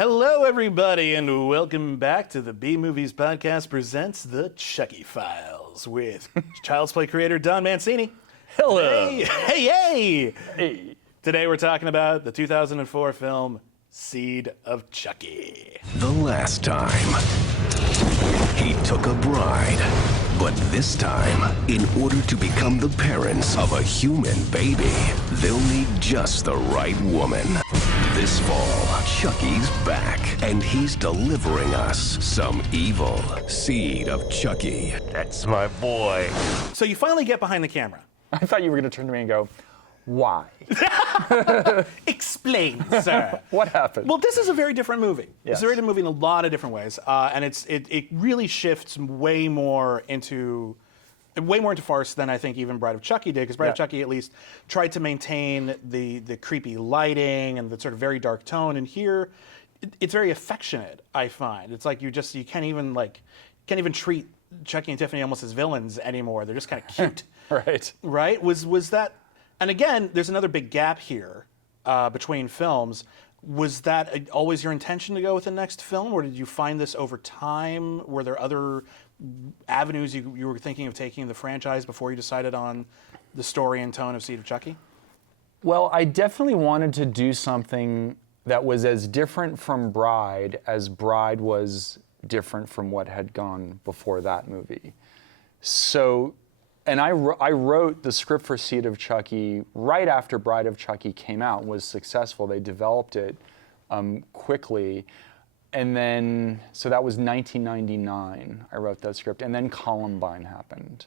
Hello, everybody, and welcome back to the B Movies Podcast presents the Chucky Files with Child's Play creator Don Mancini. Hello. Hey. Today we're talking about the 2004 film Seed of Chucky. The last time, he took a bride. But this time, in order to become the parents of a human baby, they'll need just the right woman. This fall, Chucky's back, and he's delivering us some evil. Seed of Chucky. That's my boy. So you finally get behind the camera. I thought you were going to turn to me and go, why? Explain, sir. What happened? Well, this is a very different movie. Yes. It's a very different movie in a lot of different ways, and it really shifts way more into farce than I think even Bride of Chucky did, because Bride of Chucky at least tried to maintain the creepy lighting and the sort of very dark tone, and here it's very affectionate. I find it's like you can't even treat Chucky and Tiffany almost as villains anymore. They're just kind of cute. Right? Was that? And again, there's another big gap here between films. Was that always your intention to go with the next film, or did you find this over time? Were there other avenues you were thinking of taking the franchise before you decided on the story and tone of Seed of Chucky? Well, I definitely wanted to do something that was as different from Bride as Bride was different from what had gone before that movie. So, and I wrote the script for Seed of Chucky right after Bride of Chucky came out, was successful. They developed it quickly. And then, so that was 1999, I wrote that script. And then Columbine happened.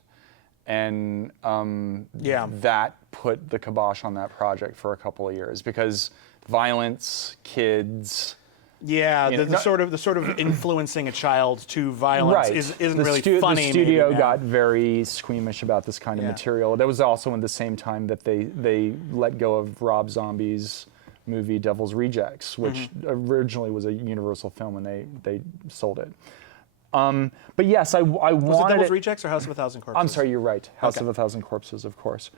And that put the kibosh on that project for a couple of years because violence, kids. Yeah, the sort of influencing a child to violence isn't really funny. The studio got very squeamish about this kind of material. That was also in the same time that they let go of Rob Zombie's movie Devil's Rejects, which originally was a Universal film, and they sold it. But yes, I wanted. Was it Devil's Rejects or House of a Thousand Corpses? I'm sorry, you're right. House of a Thousand Corpses, of course.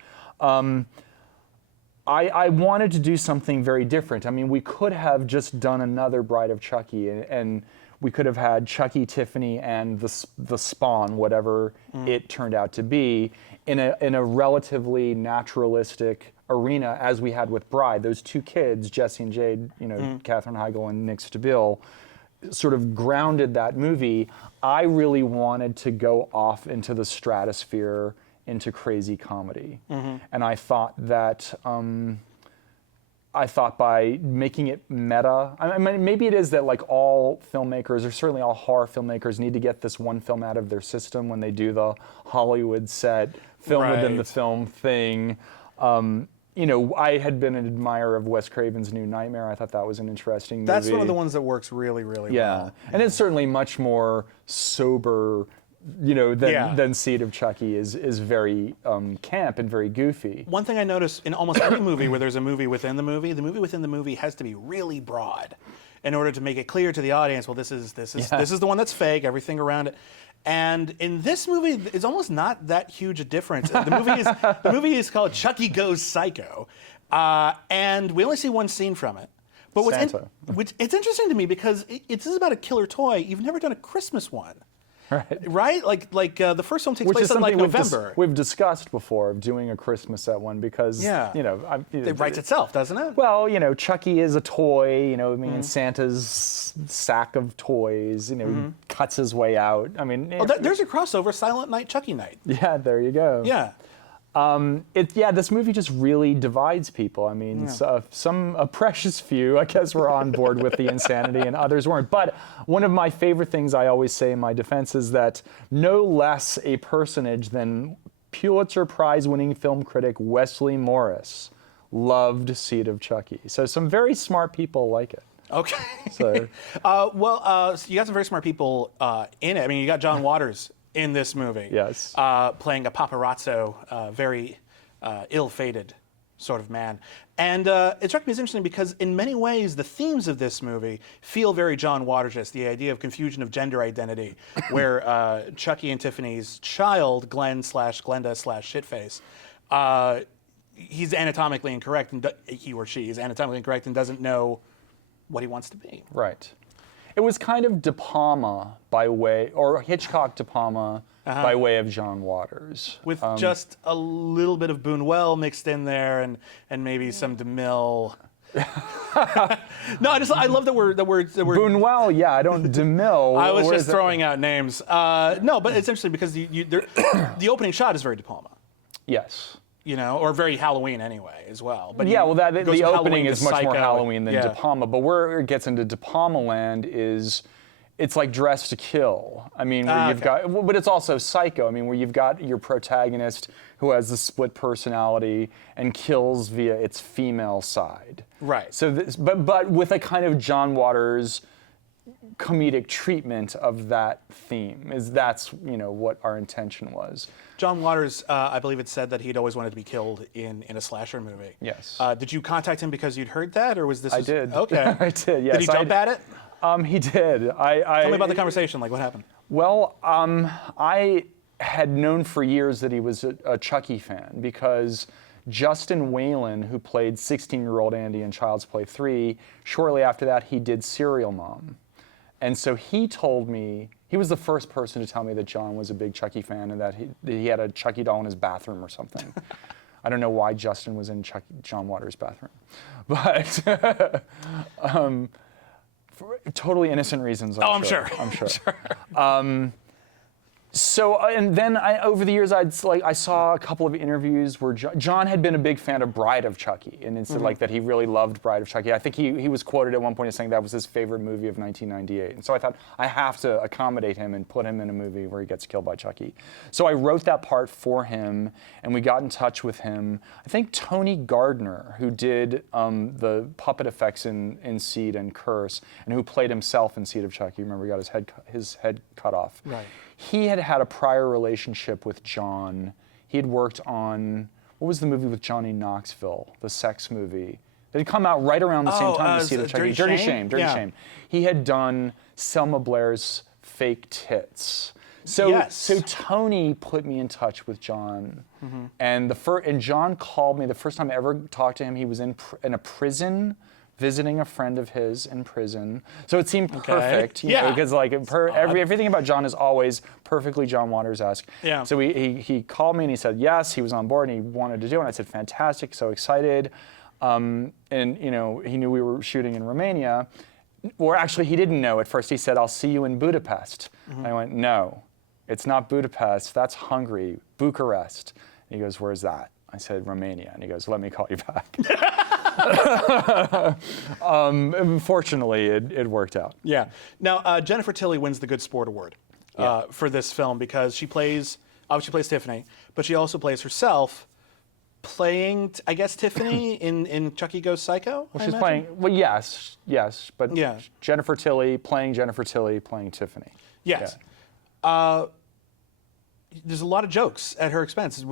I wanted to do something very different. I mean, we could have just done another Bride of Chucky, and we could have had Chucky, Tiffany, and the Spawn, whatever it turned out to be, in a relatively naturalistic arena as we had with Bride. Those two kids, Jesse and Jade, Katherine Heigl and Nick Stabile, sort of grounded that movie. I really wanted to go off into the stratosphere, into crazy comedy. And I thought that, by making it meta, I mean, maybe it is that like all filmmakers, or certainly all horror filmmakers, need to get this one film out of their system when they do the Hollywood set, film within the film thing. I had been an admirer of Wes Craven's New Nightmare. I thought that was an interesting movie. That's one of the ones that works really, really well. And it's certainly much more sober, than Seed of Chucky is very camp and very goofy. One thing I notice in almost every movie where there's a movie within the movie within the movie has to be really broad in order to make it clear to the audience, well, this is the one that's fake, everything around it. And in this movie, it's almost not that huge a difference. The movie is called Chucky Goes Psycho, and we only see one scene from it. But it's interesting to me because this is about a killer toy. You've never done a Christmas one. Right? Like the first one takes place in like November. We've discussed before of doing a Christmas set one because, it writes itself, doesn't it? Well, Chucky is a toy, Santa's sack of toys, cuts his way out. I mean, there's a crossover, Silent Night, Chucky Night. Yeah, there you go. Yeah. This movie just really divides people. I mean, a precious few, I guess, were on board with the insanity and others weren't. But one of my favorite things I always say in my defense is that no less a personage than Pulitzer Prize-winning film critic Wesley Morris loved Seed of Chucky. So some very smart people like it. Okay. So, so you got some very smart people in it. I mean, you got John Waters in this movie. Yes. Playing a paparazzo, very ill-fated sort of man. And it struck me as interesting because in many ways the themes of this movie feel very John Waters-esque, the idea of confusion of gender identity, where Chucky and Tiffany's child, Glenda/Shitface, he's anatomically incorrect, and he or she is anatomically incorrect and doesn't know what he wants to be. Right. It was kind of De Palma by way, or Hitchcock De Palma by way of John Waters. With just a little bit of Buñuel mixed in there, and maybe some DeMille. No, I love that we're Buñuel, yeah, I don't, DeMille. I was just throwing out names. No, but it's interesting because the opening shot is very De Palma. Yes. You know, or very Halloween anyway as well. But yeah, well, the opening Halloween is much more Psycho. Halloween than De Palma. But where it gets into De Palma land is, it's like Dressed to Kill. I mean, where you've got, but it's also Psycho. I mean, where you've got your protagonist who has the split personality and kills via its female side. Right. So, but with a kind of John Waters comedic treatment of that theme. That's what our intention was. John Waters, I believe it said that he'd always wanted to be killed in a slasher movie. Yes. Did you contact him because you'd heard that, or was this? I did. Okay. I did. Yes. Did he jump at it? He did. Tell me about the conversation. Like, what happened? Well, I had known for years that he was a Chucky fan because Justin Whalen, who played 16-year-old Andy in Child's Play 3, shortly after that he did Serial Mom. And so he told me, he was the first person to tell me that John was a big Chucky fan and that he had a Chucky doll in his bathroom or something. I don't know why Justin was in John Waters' bathroom. But for totally innocent reasons, I'm sure. I'm sure. So, and then over the years, I saw a couple of interviews where John had been a big fan of Bride of Chucky, and it said like that he really loved Bride of Chucky. I think he was quoted at one point as saying that was his favorite movie of 1998. And so I thought, I have to accommodate him and put him in a movie where he gets killed by Chucky. So I wrote that part for him, and we got in touch with him. I think Tony Gardner, who did the puppet effects in Seed and Curse, and who played himself in Seed of Chucky. Remember, he got his head cut off. Right. He had a prior relationship with John. He had worked on, what was the movie with Johnny Knoxville, the sex movie? That had come out right around the same time as Seed of Chucky. Dirty Shame. He had done Selma Blair's Fake Tits. So Tony put me in touch with John. And John called me the first time I ever talked to him. He was in a prison, visiting a friend of his in prison. So it seemed perfect, because everything about John is always perfectly John Waters-esque. Yeah. So he called me and he said yes, he was on board and he wanted to do it. And I said, fantastic, so excited. And he knew we were shooting in Romania. Or actually, he didn't know at first. He said, I'll see you in Budapest. And I went, no, it's not Budapest, that's Hungary, Bucharest. And he goes, where's that? I said, Romania. And he goes, let me call you back. Fortunately, it worked out. Yeah. Now, Jennifer Tilly wins the Good Sport Award for this film because she plays Tiffany, but she also plays herself, playing, I guess, Tiffany in Chucky Goes Psycho. Well, she's playing. Well, yes, but yeah. Jennifer Tilly playing Tiffany. Yes. Yeah. There's a lot of jokes at her expense.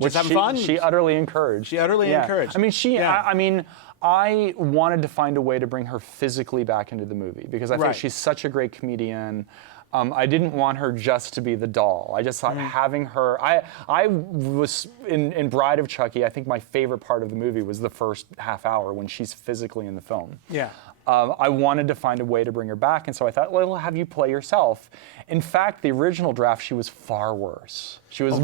Just having fun. She utterly encouraged. Encouraged. I mean, I wanted to find a way to bring her physically back into the movie because I think she's such a great comedian. I didn't want her just to be the doll. I just thought having her. I was in Bride of Chucky. I think my favorite part of the movie was the first half hour when she's physically in the film. Yeah. I wanted to find a way to bring her back, and so I thought, well, I'll have you play yourself. In fact, the original draft, she was far worse. She was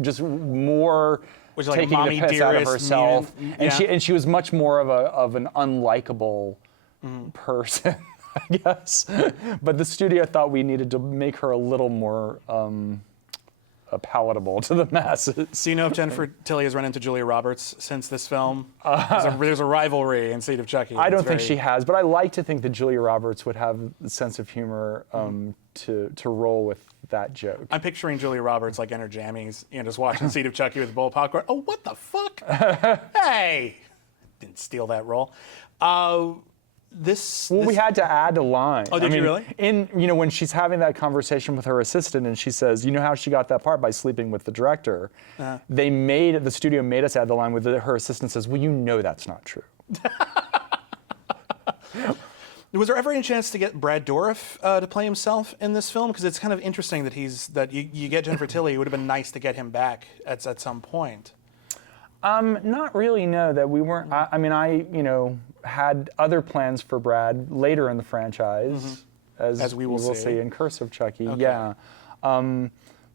just more taking the piss out of herself, and she was much more of an unlikable person, I guess. But the studio thought we needed to make her a little more palatable to the masses. So you know if Jennifer Tilly has run into Julia Roberts since this film? There's a rivalry in Seed of Chucky. I don't think she has, but I like to think that Julia Roberts would have the sense of humor to roll with that joke. I'm picturing Julia Roberts like in her jammies, just watching Seed of Chucky with a bowl of popcorn. Oh, what the fuck? Hey! Didn't steal that role. We had to add a line. Oh, did you really? When she's having that conversation with her assistant and she says, you know how she got that part? By sleeping with the director. The studio made us add the line with her assistant says, well, you know that's not true. Was there ever any chance to get Brad Dourif to play himself in this film? Because it's kind of interesting that you get Jennifer Tilly. It would have been nice to get him back at some point. Not really, no, that we weren't. I mean, I had other plans for Brad later in the franchise, as we will see in Curse of Chucky, yeah.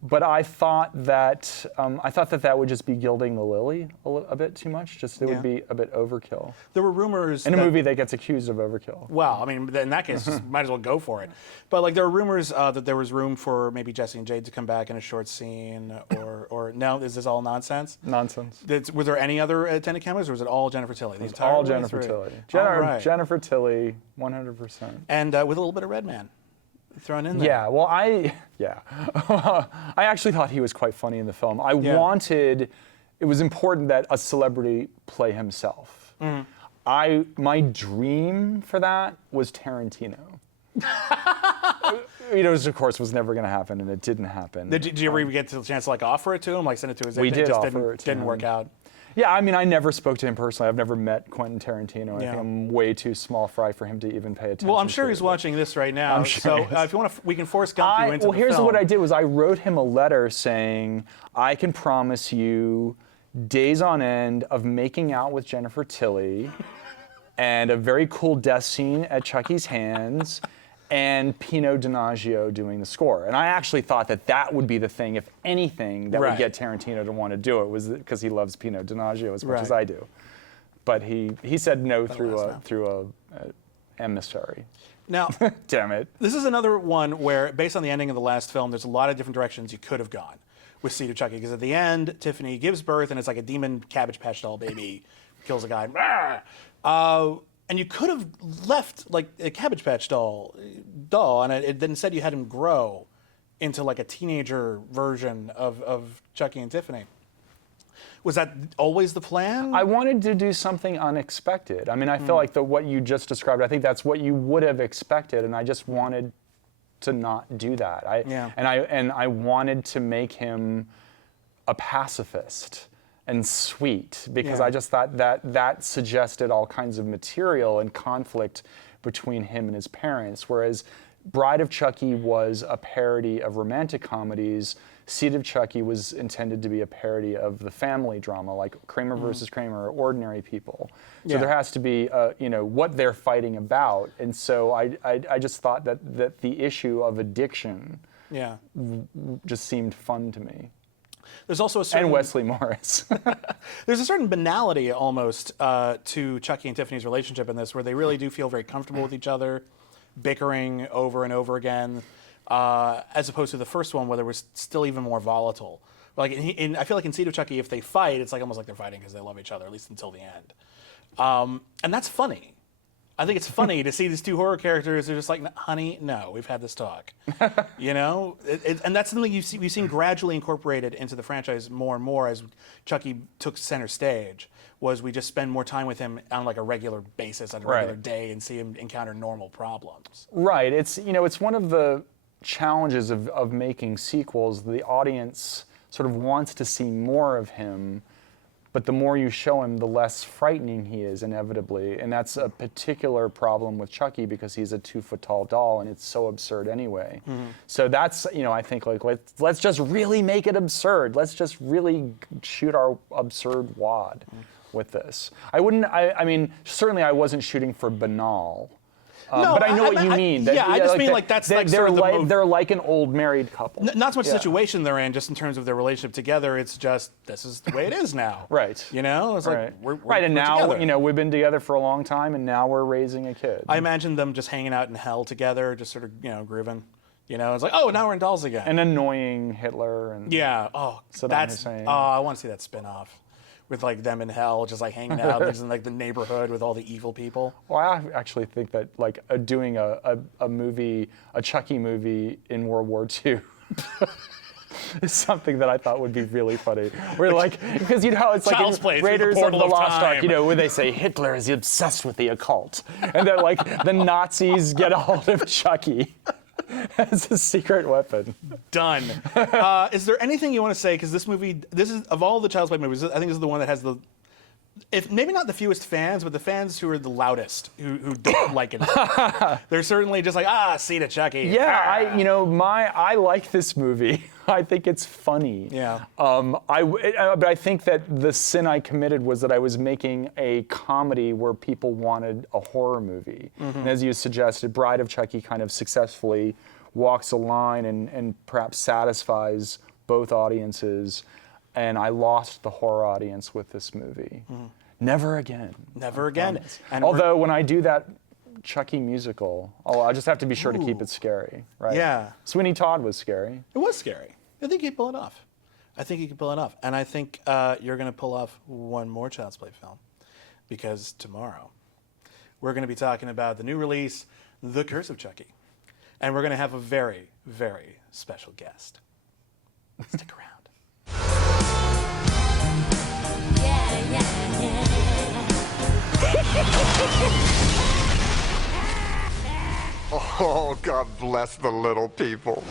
But I thought that that would just be gilding the lily a bit too much. Just it would be a bit overkill. There were rumors in a movie that gets accused of overkill. Well, I mean, in that case, just might as well go for it. But like, there were rumors that there was room for maybe Jesse and Jade to come back in a short scene, or no, is this all nonsense? Nonsense. Was there any other attendant cameos, or was it all Jennifer Tilly? It was all Jennifer Tilly. Jennifer Tilly, 100%. And with a little bit of Redman thrown in there. Yeah, well, I actually thought he was quite funny in the film. It was important that a celebrity play himself. My dream for that was Tarantino. Of course, was never going to happen, and it didn't happen. Did you ever get the chance to offer it to him, send it to his agent? We did just offer it to him. Didn't work out. Yeah, I mean, I never spoke to him personally. I've never met Quentin Tarantino. I think I'm way too small fry for him to even pay attention. Well, I'm sure he's watching this right now. I'm sure so if you want to, we can force gump you into the here's film. what I did was I wrote him a letter saying, I can promise you days on end of making out with Jennifer Tilly and a very cool death scene at Chucky's hands and Pino Donaggio doing the score. And I actually thought that would be the thing, if anything, that would get Tarantino to want to do it, was because he loves Pino Donaggio as much as I do. But he said no through a emissary. Now, damn it. This is another one where, based on the ending of the last film, there's a lot of different directions you could have gone with Seed of Chucky. Because at the end, Tiffany gives birth, and it's like a demon Cabbage Patch doll baby kills a guy. And you could have left like a Cabbage Patch doll, and instead you had him grow into like a teenager version of Chucky and Tiffany. Was that always the plan? I wanted to do something unexpected. I mean, I feel like what you just described, I think that's what you would have expected, and I just wanted to not do that. And I wanted to make him a pacifist and sweet, because I just thought that suggested all kinds of material and conflict between him and his parents, whereas Bride of Chucky was a parody of romantic comedies. Seed of Chucky was intended to be a parody of the family drama, like Kramer versus Kramer or Ordinary People. So there has to be, what they're fighting about. And so I just thought that the issue of addiction just seemed fun to me. There's also a certain... And Wesley Morris. There's a certain banality almost to Chucky and Tiffany's relationship in this, where they really do feel very comfortable with each other, bickering over and over again, as opposed to the first one where there was still even more volatile. Like I feel like in Seed of Chucky, if they fight, it's like almost like they're fighting because they love each other, at least until the end. And that's funny. I think it's funny to see these two horror characters. They're just like, honey, no, we've had this talk. And that's something we've seen gradually incorporated into the franchise more and more as Chucky took center stage. Was we just spend more time with him on like a regular basis, on a regular day, and see him encounter normal problems. Right. It's one of the challenges of making sequels. The audience sort of wants to see more of him. But the more you show him, the less frightening he is, inevitably. And that's a particular problem with Chucky, because he's a 2-foot-tall doll, and it's so absurd anyway. So that's, I think, like, let's just really make it absurd. Let's just really shoot our absurd wad with this. I mean, certainly I wasn't shooting for banal. No, but I know what you mean. I just mean that's like they're like an old married couple. Not so much the situation they're in, just in terms of their relationship together. It's just, this is the way it is now. Right. It's like we're and now together. We've been together for a long time, and now we're raising a kid. I imagine them just hanging out in hell together, just sort of grooving. It's like, oh, now we're in dolls again. An annoying Hitler and Saddam Hussein. I want to see that spin-off. With like them in hell, just like hanging out in like the neighborhood with all the evil people. Well, I actually think that like doing a movie, a Chucky movie in World War II, is something that I thought would be really funny. Where like, because it's like in Raiders of the Lost Ark, where they say Hitler is obsessed with the occult, and then like the Nazis get a hold of Chucky. As a secret weapon. Done. Is there anything you want to say? Because this movie, this is, of all the Child's Play movies, I think this is the one that has if maybe not the fewest fans, but the fans who are the loudest, who don't like it. They're certainly just like, Seed of Chucky. Yeah, I like this movie. I think it's funny. Yeah. But I think that the sin I committed was that I was making a comedy where people wanted a horror movie. And as you suggested, Bride of Chucky kind of successfully walks a line and perhaps satisfies both audiences. And I lost the horror audience with this movie. Never again. Never again. And although when I do that Chucky musical, I just have to be sure to keep it scary, right? Yeah. Sweeney Todd was scary. It was scary. I think you can pull it off. And I think you're going to pull off one more Child's Play film, because tomorrow we're going to be talking about the new release, The Curse of Chucky. And we're going to have a very, very special guest. Stick around. Oh, God bless the little people.